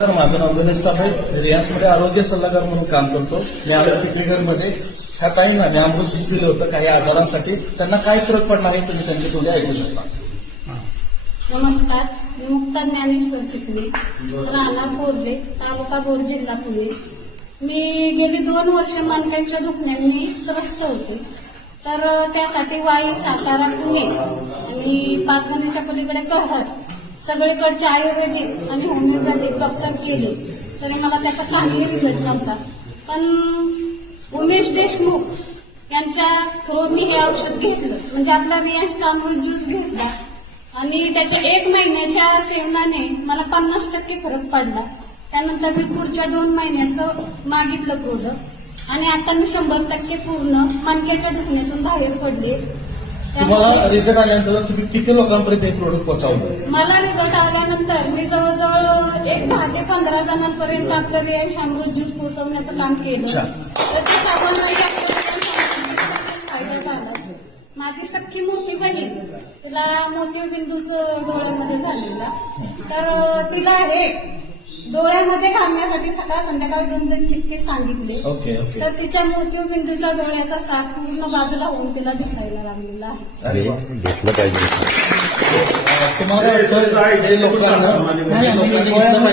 तर माझं नाव गणेश साहेब, रियासमध्ये आरोग्य सल्लागार म्हणून काम करतो. मी आलो चिखलीगडमध्ये. ह्या ताईंना मी अमृत दिलं होतं काही आजारांसाठी. त्यांना काय फरक पडला आहे तुम्ही त्यांचे तोंडी ऐकू शकता. नमस्कार, मी मुक्ता ज्ञानेश्वर चिखली, राहणार बोर्ले, तालुका बोर, जिल्हा पुणे. मी गेली 2 वर्ष मानकांच्या दुखण्याने त्रस्त होते. तर त्यासाठी वाई, सातारा, पुणे आणि पाचगणीच्या पलीकडे कहर सगळीकडचे आयुर्वेदिक आणि होमिओपॅथिक डॉक्टर केले तरी मला त्याचा काही रिझल्ट नव्हता. पण उमेश देशमुख यांच्या थ्रू मी हे औषध घेतलं, म्हणजे आपला रियांशचा अमृत ज्यूस घेतला आणि त्याच्या 1 महिन्याच्या सेवनाने मला 50% फरक पडला. त्यानंतर मी पुढच्या 2 महिन्याचं मागितलं प्रोडक्ट आणि आता मी 100% पूर्ण मणक्याच्या दुखण्यातून बाहेर पडले. तुम्हाला रिझल्ट आल्यानंतर तुम्ही किती लोकांपर्यंत हे प्रोडक्ट पोहोचवलं? मला रिझल्ट आल्यानंतर मी जवळजवळ 10 ते 15 जणांपर्यंत आपलं रियांश अमृत ज्यूस पोहोचवण्याचं काम केलं. तर ते सर्वांना फायदा झाला. माझी सख्खी मोठी बहीण, तिला मोतीबिंदूचं डोळ्यामध्ये झालेला, तर तिला हे डोळ्यामध्ये घालण्यासाठी सकाळ संध्याकाळ 2-2 टिपके सांगितले. तर तिच्या मोतीबिंदूच्या डोळ्याचा साथ पूर्ण बाजूला होऊन तिला दिसायला लागलेला आहे. घेतलं पाहिजे. तुम्हाला लोकांना